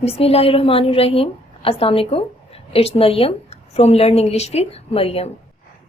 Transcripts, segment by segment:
बिस्मिल्लाहिर्रहमानिर्रहीम। अस्सलाम वालेकुम। It's Mariam from learn English with Mariam.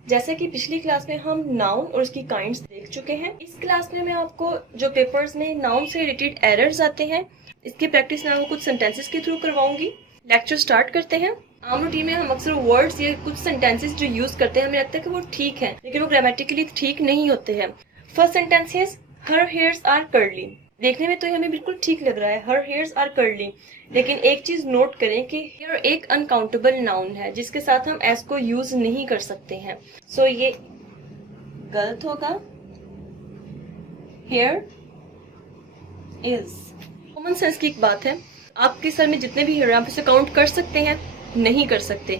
जैसे कि पिछली क्लास में हम नाउन और उसकी काइंड्स देख चुके हैं, इस क्लास में मैं आपको जो पेपर्स में नाउन से रिलेटेड एरर्स आते हैं, इसकी प्रैक्टिस मैं आपको कुछ सेंटेंसेस के थ्रू करवाऊंगी। लेक्चर स्टार्ट करते हैं। आम रूटीन में हम अक्सर वर्ड्स या कुछ सेंटेंसेस जो यूज करते हैं, हमें लगता है कि वो ठीक है, लेकिन वो ग्रामेटिकली ठीक नहीं होते हैं। फर्स्ट सेंटेंस है हर हेयर्स आर कर्ली। देखने में तो ये हमें बिल्कुल ठीक लग रहा है, हर हेयर्स आर कर्ली, लेकिन एक चीज नोट करें कि हेयर एक अनकाउंटेबल नाउन है जिसके साथ हम एस को यूज नहीं कर सकते हैं। सो ये गलत होगा। हेयर इज कॉमन सेंस की एक बात है, आपके सर में जितने भी हेयर आप उसे काउंट कर सकते हैं? नहीं कर सकते।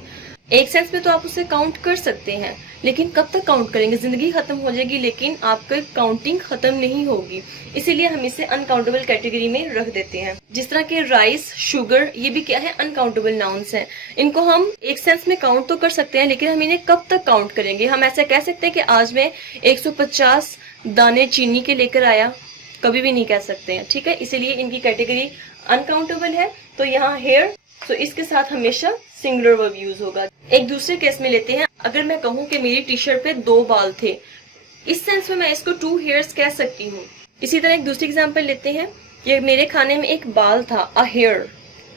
एक सेंस में तो आप उसे काउंट कर सकते हैं, लेकिन कब तक काउंट करेंगे? जिंदगी खत्म हो जाएगी लेकिन आपकी काउंटिंग खत्म नहीं होगी, इसीलिए हम इसे अनकाउंटेबल कैटेगरी में रख देते हैं। जिस तरह के राइस, शुगर, ये भी क्या है? अनकाउंटेबल नाउन्स हैं। इनको हम एक सेंस में काउंट तो कर सकते हैं, लेकिन हम इन्हें कब तक काउंट करेंगे? हम ऐसा कह सकते हैं कि आज मैं 150 दाने चीनी के लेकर आया? कभी भी नहीं कह सकते हैं, ठीक है? इसीलिए इनकी कैटेगरी अनकाउंटेबल है। तो यहाँ हेयर, तो इसके साथ हमेशा सिंगुलर वर्ब यूज होगा। एक दूसरे केस में लेते हैं। अगर मैं कहूं कि मेरी टी शर्ट पे 2 बाल थे, इस सेंस में मैं इसको 2 हेयर्स कह सकती हूँ। इसी तरह एक दूसरी एग्जांपल लेते हैं। ये मेरे खाने में एक बाल था, अ हेयर,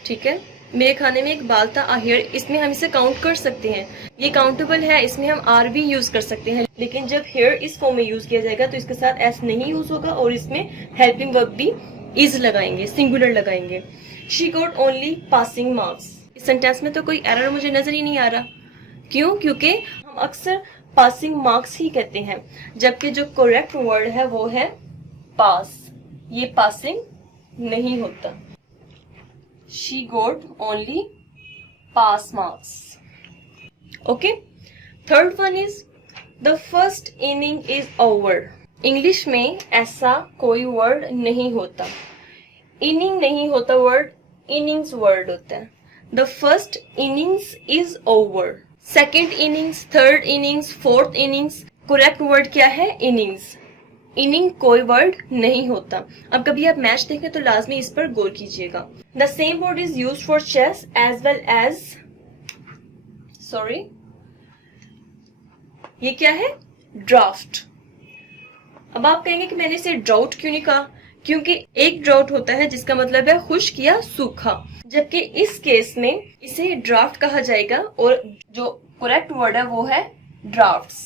ठीक है? मेरे खाने में एक बाल था, अ हेयर, इसमें हम इसे काउंट कर सकते हैं, ये काउंटेबल है, इसमें हम आर भी यूज कर सकते हैं। लेकिन जब हेयर इस फॉर्म में यूज किया जाएगा तो इसके साथ एस नहीं यूज होगा और इसमें हेल्पिंग वर्ब भी इज लगाएंगे, सिंगुलर लगाएंगे। She got only passing marks. इस सेंटेंस में तो कोई एरर मुझे नजर ही नहीं आ रहा। क्यों? क्योंकि हम अक्सर पासिंग मार्क्स ही कहते हैं, जबकि जो करेक्ट वर्ड है वो है पास। ये पासिंग नहीं होता। She got only pass marks. Okay. Third one is the first inning is over. English में ऐसा कोई वर्ड नहीं होता। इनिंग नहीं होता वर्ड, इनिंग्स वर्ड होता है। The first innings is over. Second innings, third innings, fourth innings. Correct word क्या है? Innings. Inning कोई word नहीं होता। अब कभी आप मैच देखें तो लाजमी इस पर गौर कीजिएगा। The same word is used for chess as well as, sorry, ये क्या है? Draft. अब आप कहेंगे कि मैंने इसे ड्राउट क्यों नहीं कहा? क्योंकि एक ड्राउट होता है जिसका मतलब है खुश्क या सूखा, जबकि इस केस में इसे ड्राफ्ट कहा जाएगा और जो करेक्ट वर्ड है वो है ड्राफ्ट्स।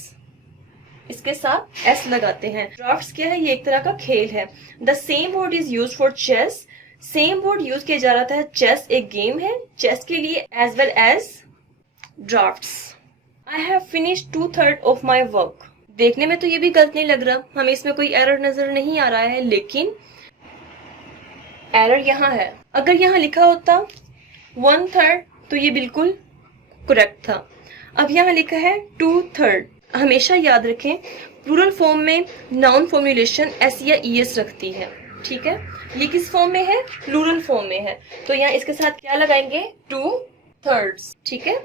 इसके साथ एस लगाते हैं। ड्राफ्ट्स क्या है? ये एक तरह का खेल है। The same word is use for chess. Same word use किया जा रहा था। चेस एक गेम है, चेस के लिए as well as drafts. I have finished 2/3 of my work. देखने में तो ये भी गलत नहीं लग रहा, हमें इसमें कोई एरर नजर नहीं आ रहा है, लेकिन एरर यहाँ है। अगर यहाँ लिखा होता 1/3 तो ये बिल्कुल करेक्ट था। अब यहाँ लिखा है 2/3। हमेशा याद रखें, प्लूरल फॉर्म में नाउन फॉर्मुलेशन एस या ईएस रखती है, ठीक है? ये किस फॉर्म में है? प्लूरल फॉर्म में है, तो यहाँ इसके साथ क्या लगाएंगे? 2/3, ठीक है?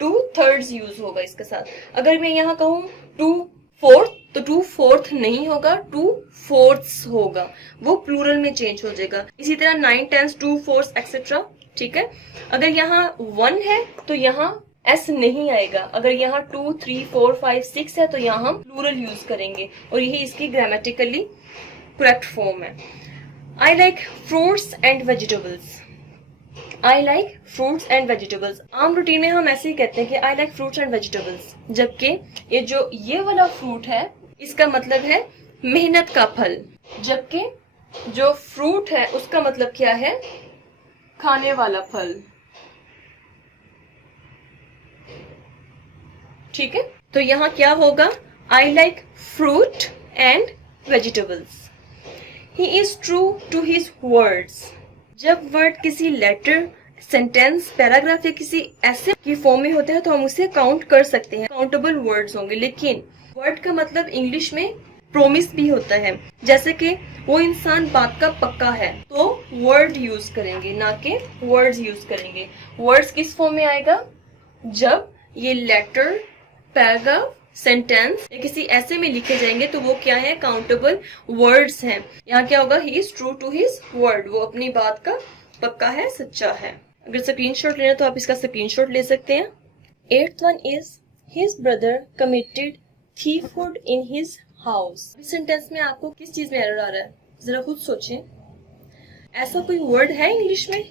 2/3 यूज होगा इसके साथ। अगर मैं यहाँ कहूँ 2/4 तो 2/4 नहीं होगा, 2/4 होगा, वो प्लूरल में चेंज हो जाएगा। इसी तरह 9, 10, 2/4 एक्सेट्रा, ठीक है? अगर यहाँ 1 है तो यहाँ एस नहीं आएगा। अगर यहाँ 2, 3, 4, 5, 6 है तो यहाँ हम प्लूरल यूज करेंगे और यही इसकी ग्रामेटिकली करेक्ट फॉर्म है। I like fruits and vegetables. I like fruits and vegetables. आम रूटीन में हम ऐसे ही कहते हैं कि I like fruits and vegetables, जबकि ये वाला फ्रूट है इसका मतलब है मेहनत का फल, जबकि जो फ्रूट है उसका मतलब क्या है? खाने वाला फल, ठीक है? तो यहाँ क्या होगा? I like fruit and vegetables. He is true to his words. जब वर्ड किसी लेटर, सेंटेंस, पैराग्राफ या किसी ऐसे की फॉर्म में होता है तो हम उसे काउंट कर सकते हैं, काउंटेबल वर्ड्स होंगे। लेकिन वर्ड का मतलब इंग्लिश में प्रोमिस भी होता है, जैसे कि वो इंसान बात का पक्का है, तो वर्ड यूज करेंगे ना कि वर्ड्स यूज करेंगे। वर्ड्स किस फॉर्म में आएगा? जब ये लेटर, पैराग्राफ, सेंटेंस या किसी ऐसे में लिखे जाएंगे तो वो क्या है? काउंटेबल वर्ड्स हैं। यहाँ क्या होगा? He is true to his word, वो अपनी बात का पक्का है, सच्चा है। अगर स्क्रीनशॉट लेना तो आप इसका स्क्रीनशॉट ले सकते हैं। 8th one is his brother committed thiefhood in his house. इस सेंटेंस में आपको किस चीज में एरर आ रहा है, जरा खुद सोचें। ऐसा कोई वर्ड है इंग्लिश में?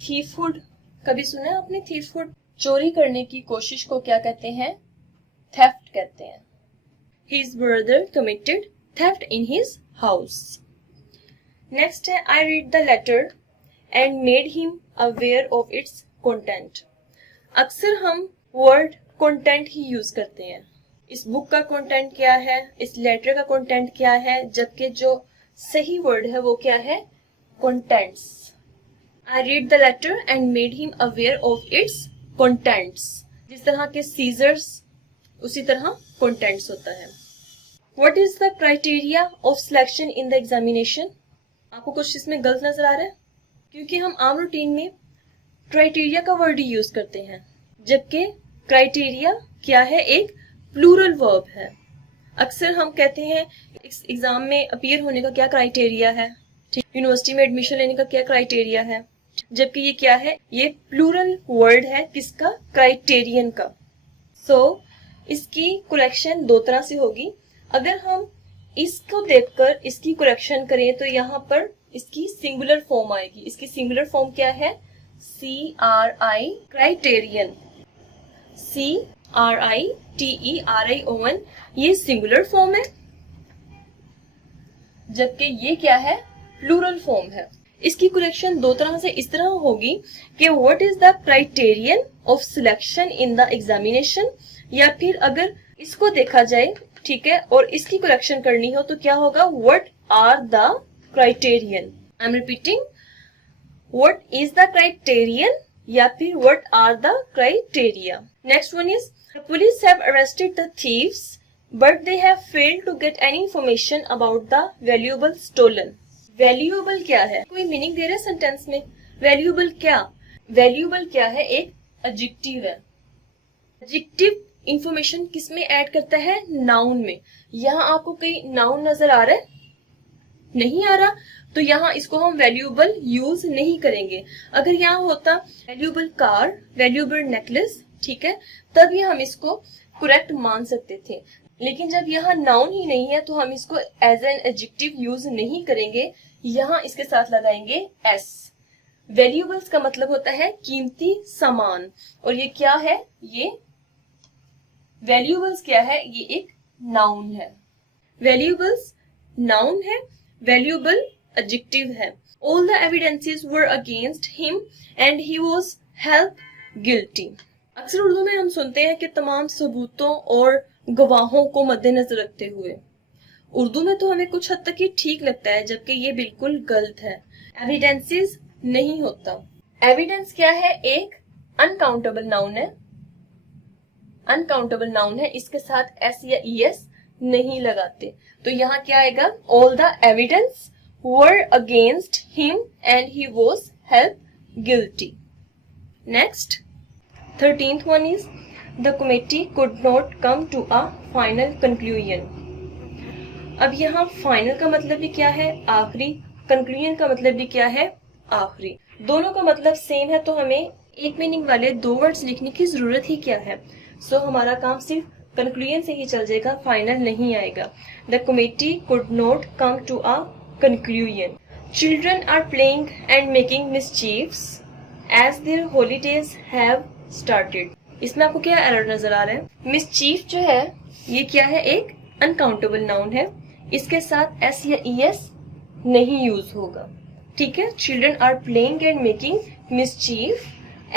थीफहुड कभी सुना है आपने? थीफहुड, चोरी करने की कोशिश को क्या कहते हैं? थेफ्ट कहते हैं। His brother committed theft in his house. Next है I read the letter and made him aware of its content. अक्सर हम वर्ड कंटेंट ही यूज करते हैं। इस बुक का कंटेंट क्या है, इस लेटर का कंटेंट क्या है, जबकि जो सही वर्ड है वो क्या है? Contents. I read the letter and made him aware of its contents. जिस तरह के सीजर्स उसी तरह कंटेंट्स होता है। What is the criteria of selection in the examination? आपको कुछ इसमें गलत नजर आ रहा है? क्योंकि हम आम रूटीन में क्राइटेरिया का वर्ड ही यूज करते हैं, जबकि क्राइटेरिया क्या है? एक प्लूरल वर्ब है। अक्सर हम कहते हैं एग्जाम में अपीयर होने का क्या क्राइटेरिया है, यूनिवर्सिटी में एडमिशन लेने का क्या क्राइटेरिया है, जबकि ये क्या है? ये प्लूरल वर्ड है। किसका? क्राइटेरियन का। सो इसकी करेक्शन दो तरह से होगी। अगर हम इसको देखकर इसकी करेक्शन करें तो यहाँ पर इसकी सिंगुलर फॉर्म आएगी। इसकी सिंगुलर फॉर्म क्या है? CRI, criterion. CRITERION, ये सिंगुलर फॉर्म है, जबकि ये क्या है? प्लूरल फॉर्म है। इसकी करेक्शन दो तरह से इस तरह होगी कि what is the criterion of selection in the examination, या फिर अगर इसको देखा जाए, ठीक है, और इसकी करेक्शन करनी हो तो क्या होगा? What are the criterion. I am repeating, what is the criterion या फिर what are the criteria. Next one is the police have arrested the thieves but they have failed to get any information about the valuable stolen. Valuable क्या है? कोई meaning दे रहे sentence में? Valuable क्या? Valuable क्या है? एक एडजेक्टिव है। एडजेक्टिव इंफॉर्मेशन किस में ऐड करता है? नाउन में। यहाँ आपको कोई नाउन नजर आ रहा है? नहीं आ रहा, तो यहाँ इसको हम वैल्यूएबल यूज नहीं करेंगे। अगर यहाँ होता वैल्यूएबल कार, वैल्यूएबल नेकलेस, ठीक है, तभी हम इसको करेक्ट मान सकते थे। लेकिन जब यहाँ नाउन ही नहीं है तो हम इसको एज एन एडजेक्टिव यूज नहीं करेंगे, यहाँ इसके साथ लगाएंगे एस। वैल्यूएबल्स का मतलब होता है कीमती सामान, और ये क्या है? ये वैल्यूएबल्स क्या है? ये एक नाउन है। वैल्यूएबल्स नाउन है, वैल्यूएबल एडजेक्टिव है। All the evidences were against him and he was help guilty. अक्सर उर्दू में हम सुनते हैं कि तमाम सबूतों और गवाहों को मद्देनजर रखते हुए। उर्दू में तो हमें कुछ हद तक ही ठीक लगता है, जबकि ये बिल्कुल गलत है। एविडेंसेस नहीं होता। एविडेंस क्या है? एक अनकाउंटेबल नाउन है। अनकाउंटेबल नाउन है, इसके साथ एस या ईएस नहीं लगाते। तो यहाँ क्या आएगा? All the evidence were against him and he was help guilty. Next 13th one is the committee could not come to a final conclusion. अब यहाँ फाइनल का मतलब भी क्या है? आखिरी। कंक्लूजन का मतलब भी क्या है? आखिरी। दोनों का मतलब सेम है, तो हमें एक मीनिंग वाले दो वर्ड्स लिखने की जरूरत ही क्या है? सो हमारा काम सिर्फ कंक्लूजन से ही चल जाएगा, फाइनल नहीं आएगा। The committee could not come to a conclusion. Children are playing and making mischiefs as their holidays have started. इसमें आपको क्या एरर नजर आ रहा है? मिसचीफ जो है ये क्या है? एक अनकाउंटेबल नाउन है, इसके साथ एस या ईएस नहीं यूज होगा, ठीक है। Children are playing and making mischief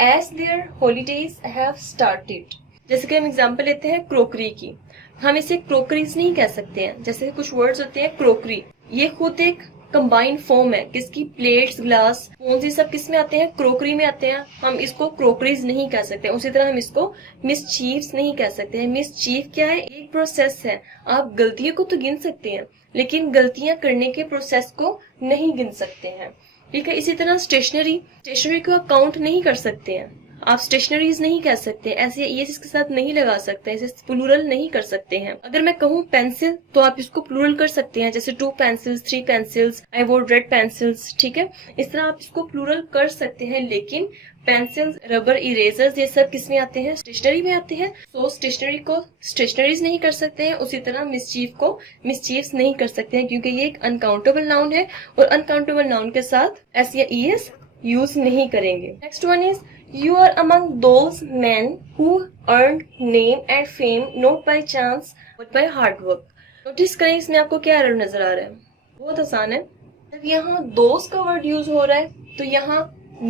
as their holidays have started. जैसे कि हम एग्जांपल लेते हैं क्रोकरी की, हम इसे क्रोकरीज नहीं कह सकते हैं। जैसे कुछ वर्ड्स होते हैं क्रोकरी, ये खुद एक कंबाइंड फॉर्म है। किसकी? प्लेट्स, ग्लास, स्पून, ये सब किस में आते हैं? क्रोकरी में आते हैं। हम इसको क्रोकरीज नहीं कह सकते। उसी तरह हम इसको मिसचीफ्स नहीं कह सकते हैं। मिसचीफ क्या है? एक प्रोसेस है। आप गलतियों को तो गिन सकते हैं, लेकिन गलतियां करने के प्रोसेस को नहीं गिन सकते हैं, ठीक है। इसी तरह स्टेशनरी को आप काउंट नहीं कर सकते हैं। आप स्टेशनरीज नहीं कह सकते, ऐसे ES इसके साथ नहीं लगा सकते, इसे प्लूरल नहीं कर सकते हैं। अगर मैं कहूँ पेंसिल तो आप इसको प्लूरल कर सकते हैं, जैसे 2 पेंसिल्स, 3 पेंसिल्स, आई वोट रेड पेंसिल्स, ठीक है, इस तरह आप इसको प्लूरल कर सकते हैं। लेकिन पेंसिल्स, रबर, इरेजर्स ये सब किस में आते हैं? स्टेशनरी में आते हैं। तो स्टेशनरी को स्टेशनरीज नहीं कर सकते हैं, उसी तरह मिसचीफ को मिसचीफ्स नहीं कर सकते हैं, क्योंकि ये एक अनकाउंटेबल नाउन है और अनकाउंटेबल नाउन के साथ S या ES यूज नहीं करेंगे। Next one is You are among those men who earned name and fame not by chance but by hard work. Notice करें इसमें आपको क्या एरर नजर आ रहा है? बहुत आसान है। जब यहाँ those का वर्ड यूज हो रहा है तो यहाँ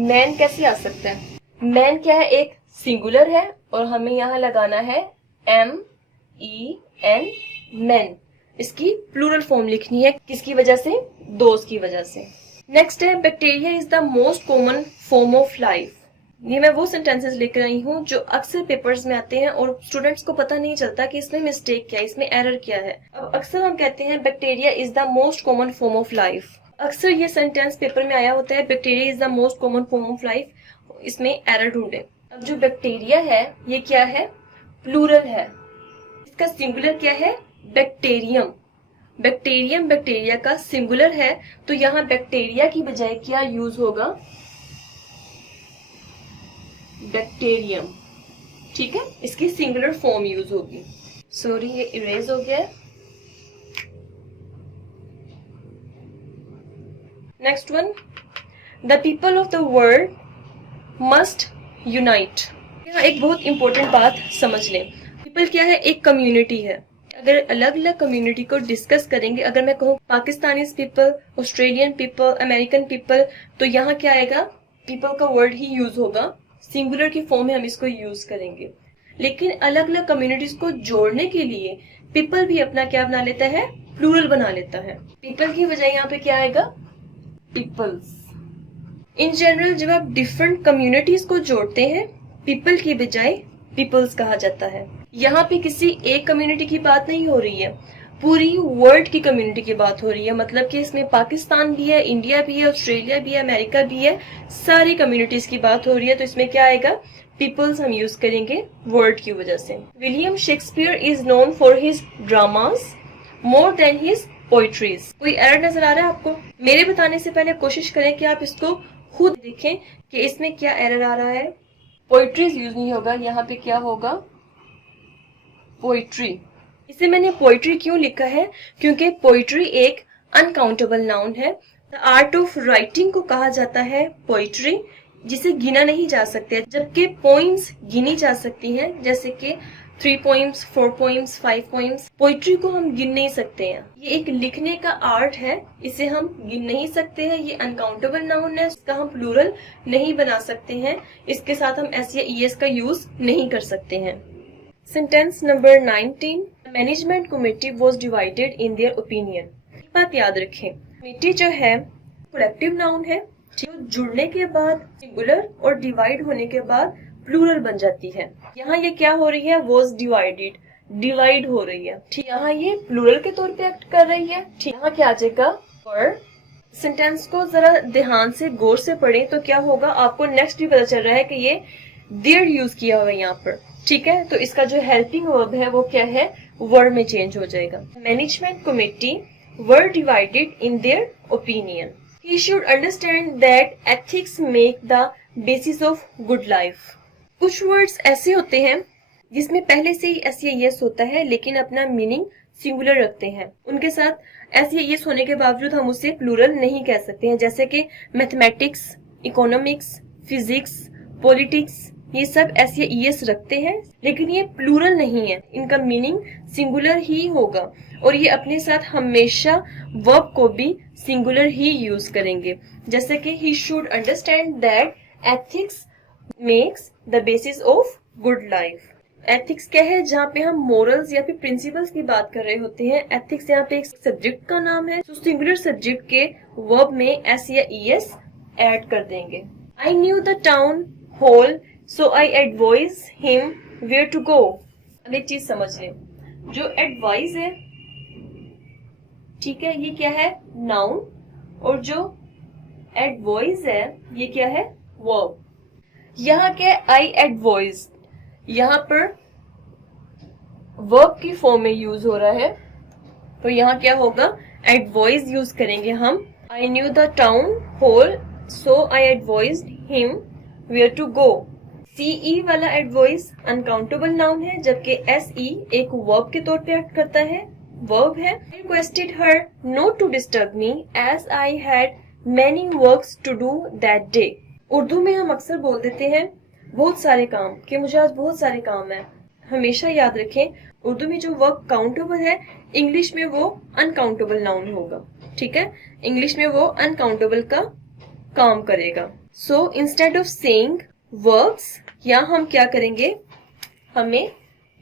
man कैसे आ सकता है? man क्या है? एक सिंगुलर है और हमें यहाँ लगाना है MEN, men। इसकी प्लूरल फॉर्म लिखनी है, किसकी वजह से? those की वजह से। नेक्स्ट है bacteria is the most common form of life. ये मैं वो सेंटेंसेस लेकर आई हूँ जो अक्सर पेपर्स में आते हैं और स्टूडेंट्स को पता नहीं चलता कि इसमें मिस्टेक क्या है, इसमें एरर क्या है। अब अक्सर हम कहते हैं bacteria is the most common form of life. अक्सर ये सेंटेंस पेपर में आया होता है bacteria is the most common form of life, इसमें एरर ढूंढे। अब जो बैक्टीरिया है ये क्या है? प्लूरल है। इसका सिंगुलर क्या है? बैक्टीरियम। बैक्टीरियम बैक्टीरिया का सिंगुलर है, तो यहाँ बैक्टीरिया की बजाय क्या यूज होगा? बैक्टीरियम, ठीक है, इसकी सिंगुलर फॉर्म यूज होगी। सॉरी ये इरेज हो गया। Next one, the people of the world must unite. यहाँ एक बहुत इंपॉर्टेंट बात समझ लें। पीपल क्या है? एक कम्युनिटी है। अगर अलग अलग कम्युनिटी को डिस्कस करेंगे, अगर मैं कहूँ Pakistani people, Australian people, American people, तो यहाँ क्या आएगा? पीपल का वर्ड ही यूज होगा, सिंगुलर की फॉर्म में हम इसको यूज करेंगे। लेकिन अलग अलग कम्युनिटीज को जोड़ने के लिए पीपल भी अपना क्या बना लेता है? प्लूरल बना लेता है। पीपल की बजाय यहाँ पे क्या आएगा? पीपल्स। इन जनरल जब आप डिफरेंट कम्युनिटीज को जोड़ते हैं, पीपल की बजाय पीपल्स कहा जाता है। यहाँ पे किसी एक कम्युनिटी की बात नहीं हो रही है, पूरी वर्ल्ड की कम्युनिटी की बात हो रही है। मतलब कि इसमें पाकिस्तान भी है, इंडिया भी है, ऑस्ट्रेलिया भी है, अमेरिका भी है, सारी कम्युनिटीज की बात हो रही है। तो इसमें क्या आएगा? पीपल्स हम यूज करेंगे वर्ड की वजह से। William Shakespeare is known for his dramas more than his poetries. कोई एरर नजर आ रहा है आपको? मेरे बताने से पहले कोशिश करें कि आप इसको खुद देखें कि इसमें क्या एरर आ रहा है। पोइट्रीज यूज नहीं होगा, यहाँ पे क्या होगा? पोइट्री। इसे मैंने पोइट्री क्यों लिखा है? क्योंकि पोइट्री एक अनकाउंटेबल नाउन है। द आर्ट ऑफ राइटिंग को कहा जाता है पोइट्री, जिसे गिना नहीं जा सकते, जबकि पोइम्स गिनी जा सकती हैं, जैसे कि 3 पोइम्स, 4 पोइम्स, 5 पोइम्स। पोइट्री को हम गिन नहीं सकते हैं। ये एक लिखने का आर्ट है, इसे हम गिन नहीं सकते हैं। ये अनकाउंटेबल नाउन है, इसका हम प्लूरल नहीं बना सकते हैं। इसके साथ हम एस या ES का यूज नहीं कर सकते हैं। Sentence number 19, management committee was divided in their opinion. बात याद रखें, कमेटी जो है कलेक्टिव नाउन है, जो जुड़ने के बाद सिंगुलर और डिवाइड होने के बाद प्लूरल बन जाती है। यहाँ ये क्या हो रही है? वाज डिवाइडेड, डिवाइड हो रही है, ठीक। यहाँ ये प्लूरल के तौर पे एक्ट कर रही है, ठीक। यहाँ क्या आ जाएगा? पर। सेंटेंस को जरा ध्यान से गौर से पढ़ें तो क्या होगा, आपको नेक्स्ट भी पता चल रहा है कि ये देयर यूज किया हुआ है यहाँ पर, ठीक है। तो इसका जो हेल्पिंग वर्ब है वो क्या है? वर्ड में चेंज हो जाएगा। Management committee were divided in their opinion. He should understand that ethics make the basis of good life. कुछ वर्ड्स ऐसे होते हैं जिसमें पहले से ही एस या यस होता है, लेकिन अपना मीनिंग सिंगुलर रखते हैं। उनके साथ एस या यस होने के बावजूद हम उसे प्लूरल नहीं कह सकते हैं, जैसे कि मैथमेटिक्स, इकोनॉमिक्स, फिजिक्स, पॉलिटिक्स, ये सब एस या ES रखते हैं, लेकिन ये प्लूरल नहीं है, इनका मीनिंग सिंगुलर ही होगा। और ये अपने साथ हमेशा वर्ब को भी सिंगुलर ही यूज करेंगे, जैसे कि he should understand that ethics makes the basis of good life. Ethics क्या है? जहाँ पे हम मोरल्स या फिर प्रिंसिपल्स की बात कर रहे होते हैं। एथिक्स यहाँ पे एक सब्जेक्ट का नाम है, तो सिंगुलर सब्जेक्ट के वर्ब में एस या ES ऐड कर देंगे। I knew the town whole so I advise him where to go. अब एक चीज समझ लें, जो एडवाइज है, ठीक है, ये क्या है? नाउन। और जो एडवाइज है ये क्या है? वर्ब। यहाँ क्या है, आई एडवाइज, यहाँ पर वर्ब की फॉर्म में यूज हो रहा है, तो यहाँ क्या होगा, एडवाइज यूज करेंगे हम। I knew the town whole so I advised him where to go. CE वाला एडवाइस अनकाउंटेबल नाउन है, जबकि एसई एक वर्ब के तौर पे एक्ट करता है, वर्ब है। I requested her not to disturb me as I had many works to do that day। Urdu में हम अक्सर बोल देते हैं बहुत सारे काम, कि मुझे आज बहुत सारे काम है। हमेशा याद रखें, उर्दू में जो वर्ब काउंटेबल है, इंग्लिश में वो अनकाउंटेबल नाउन होगा, ठीक है। इंग्लिश में वो अनकाउंटेबल का काम करेगा। So instead of saying verbs, यहाँ हम क्या करेंगे, हमें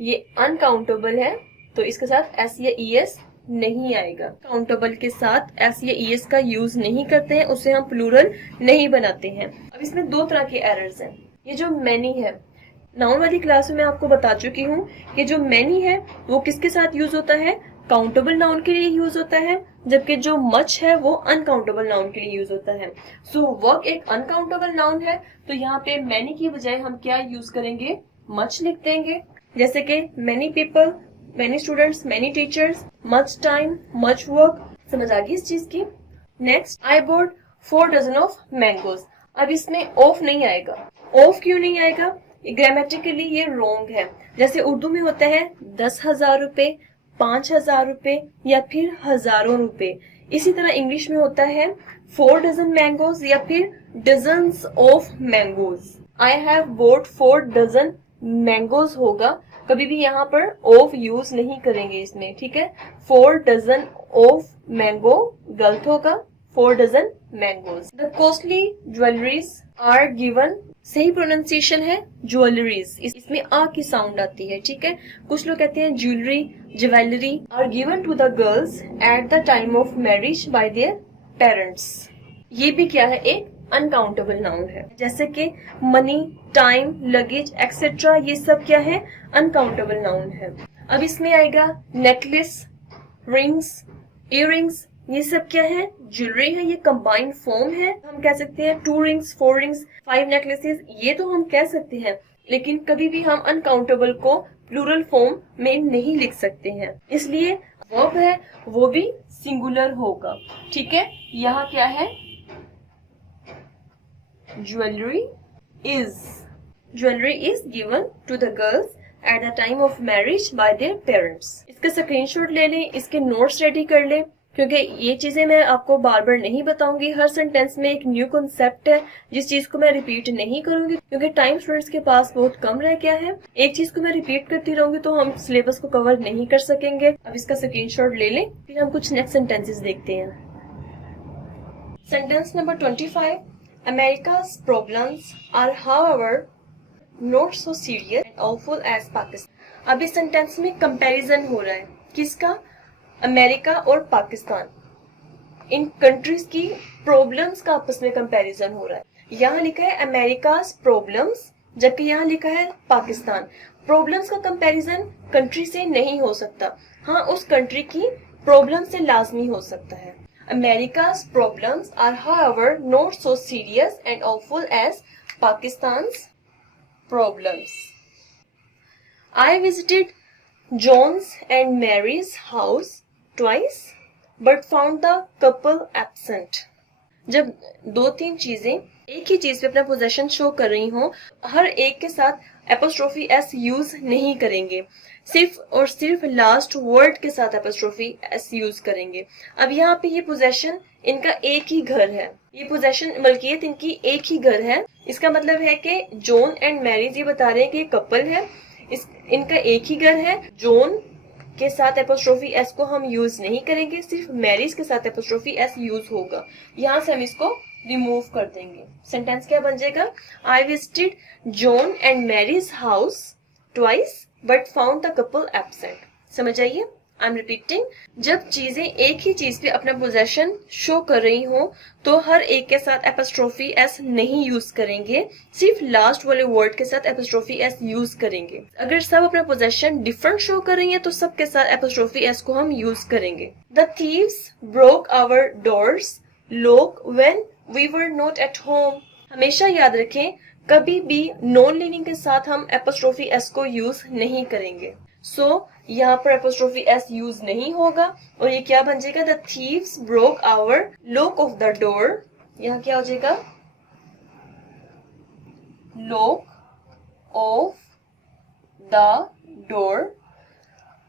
ये अनकाउंटेबल है तो इसके साथ एस या ई एस नहीं आएगा। काउंटेबल के साथ एस या ई एस का यूज नहीं करते हैं, उसे हम प्लूरल नहीं बनाते हैं। अब इसमें दो तरह के एरर्स हैं। ये जो मैनी है, नाउन वाली क्लास में मैं आपको बता चुकी हूँ कि जो मैनी है वो किसके साथ यूज होता है, काउंटेबल नाउन के लिए यूज होता है, जबकि जो मच है वो अनकाउंटेबल नाउन के लिए यूज होता है। सो वर्क एक अनकाउंटेबल नाउन है, तो यहाँ पे मैनी की बजाय हम क्या यूज करेंगे, मच लिख देंगे। जैसे कि many people, many students, many teachers, much time, much work. समझ आ गई इस चीज की। Next, I bought 4 dozen of mangoes. अब इसमें ऑफ नहीं आएगा। ऑफ क्यों नहीं आएगा, ग्रामेटिकली ये रॉन्ग है। जैसे उर्दू में होता है 10,000 रुपए, 5,000 रुपए या फिर हजारों रुपए, इसी तरह इंग्लिश में होता है 4 डजन मैंगोज या फिर dozens of mangoes. I have bought 4 dozen mangoes होगा, कभी भी यहाँ पर ऑफ यूज नहीं करेंगे इसमें, ठीक है। 4 डजन ऑफ मैंगो गलत होगा, 4 dozen mangoes. The costly jewelleries are given, सही प्रोनाउंसिएशन है ज्वेलरीज, इसमें आ की साउंड आती है, ठीक है। कुछ लोग कहते हैं jewellery, jewellery. Are given to the girls at the time of marriage by their parents. ये भी क्या है, एक अनकाउंटेबल नाउन है। जैसे कि मनी, टाइम, लगेज एक्सेट्रा, ये सब क्या है, अनकाउंटेबल नाउन है। अब इसमें आएगा नेकलेस, रिंग्स, इयररिंग्स, ये सब क्या है, ज्वेलरी है। ये कंबाइंड फॉर्म है। हम कह सकते हैं 2 रिंग्स, 4 रिंग्स, 5 नेकलेसेस, ये तो हम कह सकते हैं, लेकिन कभी भी हम अनकाउंटेबल को प्लूरल फॉर्म में नहीं लिख सकते हैं, इसलिए वर्ब है वो भी सिंगुलर होगा, ठीक है। यहाँ क्या है, jewellery is given to the girls at the time of marriage by their parents. इसका स्क्रीनशॉट ले लें, इसके नोट्स रेडी कर लें, क्योंकि ये चीजें मैं आपको बार बार नहीं बताऊंगी। हर सेंटेंस में एक न्यू कॉन्सेप्ट है, जिस चीज को मैं रिपीट नहीं करूंगी, क्योंकि टाइम स्टूडेंट्स के पास बहुत कम रह गया है। एक चीज को मैं रिपीट करती रहूंगी तो हम सिलेबस को कवर नहीं कर सकेंगे। अब इसका स्क्रीनशॉट ले लें, फिर हम कुछ नेक्स्ट सेंटेंसेस देखते हैं। Sentence number 25, America's problems are however not so serious and awful as Pakistan। अब इस सेंटेंस में कंपैरिजन हो रहा है, किसका, अमेरिका और पाकिस्तान। इन कंट्रीज की प्रॉब्लम्स का आपस में कंपैरिजन हो रहा है। यहाँ लिखा है अमेरिका's प्रॉब्लम्स, जबकि यहाँ लिखा है पाकिस्तान। प्रॉब्लम्स का कंपैरिजन कंट्री से नहीं हो सकता, हाँ उस कंट्री की प्रॉब्लम से लाजमी हो सकता है। America's problems are however not so serious and awful as Pakistan's problems। I visited John's and Mary's house twice but found the couple absent। जब 2-3 चीजें एक ही चीज पे अपना पोजेशन शो कर रही हो, हर एक के साथ एपोस्ट्रोफी एस यूज नहीं करेंगे, सिर्फ और सिर्फ लास्ट वर्ड के साथ एपोस्ट्रोफी एस यूज करेंगे। अब यहाँ पे ये पोजेशन इनका एक ही घर है, ये पोजेशन मलकियत इनकी एक ही घर है। इसका मतलब है कि जॉन एंड मैरीज ये बता रहे हैं कि कपल है, इनका एक ही घर है। जॉन के साथ एपोस्ट्रोफी एस को हम यूज नहीं करेंगे, सिर्फ मैरीज के साथ एपोस्ट्रोफी एस यूज होगा। यहाँ से हम इसको रिमूव कर देंगे। सेंटेंस क्या बन जाएगा, I visited John and Mary's house twice but found the couple absent. समझ आइए, आई एम रिपीटिंग। जब चीजें एक ही चीज पे अपना पोजेशन शो कर रही हो तो हर एक के साथ एपोस्ट्रोफी एस नहीं यूज करेंगे, सिर्फ लास्ट वाले वर्ड के साथ एपोस्ट्रोफी एस यूज करेंगे। अगर सब अपना पोजेशन डिफरेंट शो कर रही है तो सबके साथ एपोस्ट्रोफी एस को हम यूज करेंगे। The thieves broke our doors lock when we were not at home. हमेशा याद रखें, कभी भी नॉन लिविंग के साथ हम एपोस्ट्रोफी एस को यूज नहीं करेंगे। सो यहाँ पर एपोस्ट्रोफी एस यूज नहीं होगा और ये क्या बन जाएगा, the thieves broke our lock of the door. यहाँ क्या हो जाएगा, lock of the door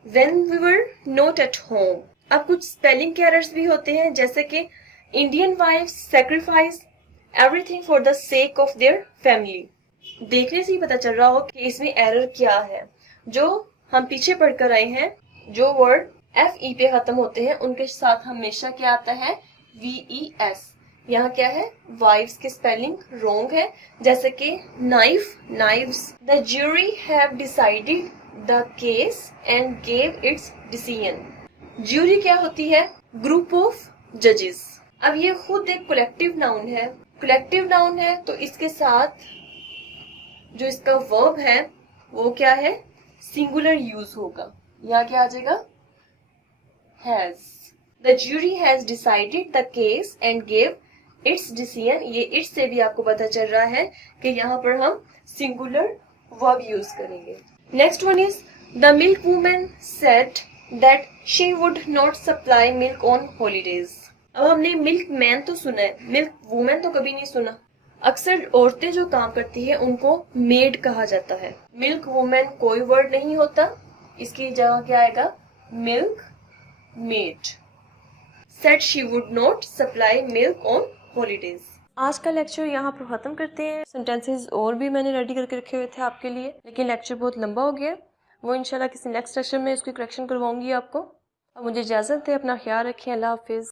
when we were not at home. अब कुछ स्पेलिंग के एरर्स भी होते हैं, जैसे कि Indian wives sacrifice everything for the sake of their family. देखने से ही पता चल रहा हो कि इसमें एरर क्या है। जो हम पीछे पढ़कर आए हैं, जो वर्ड एफ ई पे खत्म होते हैं उनके साथ हमेशा क्या आता है, VES। यहाँ क्या है, वाइफ्स की स्पेलिंग रॉन्ग है, जैसे कि knife, knives. The jury have decided the case and gave it's decision. Jury क्या होती है, ग्रुप ऑफ जजेस। अब ये खुद एक कलेक्टिव नाउन है, कलेक्टिव नाउन है तो इसके साथ जो इसका वर्ब है वो क्या है, सिंगुलर यूज होगा। यहाँ क्या आ जाएगा, has. The jury has decided the case and gave it's decision. ये इट्स से भी आपको पता चल रहा है कि यहाँ पर हम सिंगुलर वर्ब यूज करेंगे। Next one is the milk woman said that she would not supply milk on holidays. अब हमने मिल्क मैन तो सुना है, मिल्क वुमेन तो कभी नहीं सुना। अक्सर औरतें जो काम करती है उनको मेड कहा जाता है। मिल्क वुमेन कोई वर्ड नहीं होता, इसकी जगह क्या आएगा, milk made. Said she would not supply milk on holidays. आज का लेक्चर यहाँ पर खत्म करते हैं। सेंटेंसेस और भी मैंने रेडी करके रखे हुए थे आपके लिए, लेकिन लेक्चर बहुत लंबा हो गया। वो इंशाल्लाह किसी नेक्स्ट लेक्चर में इसकी करेक्शन करवाऊंगी आपको। अब मुझे इजाजत है, अपना ख्याल रखें, अल्लाह हाफिज।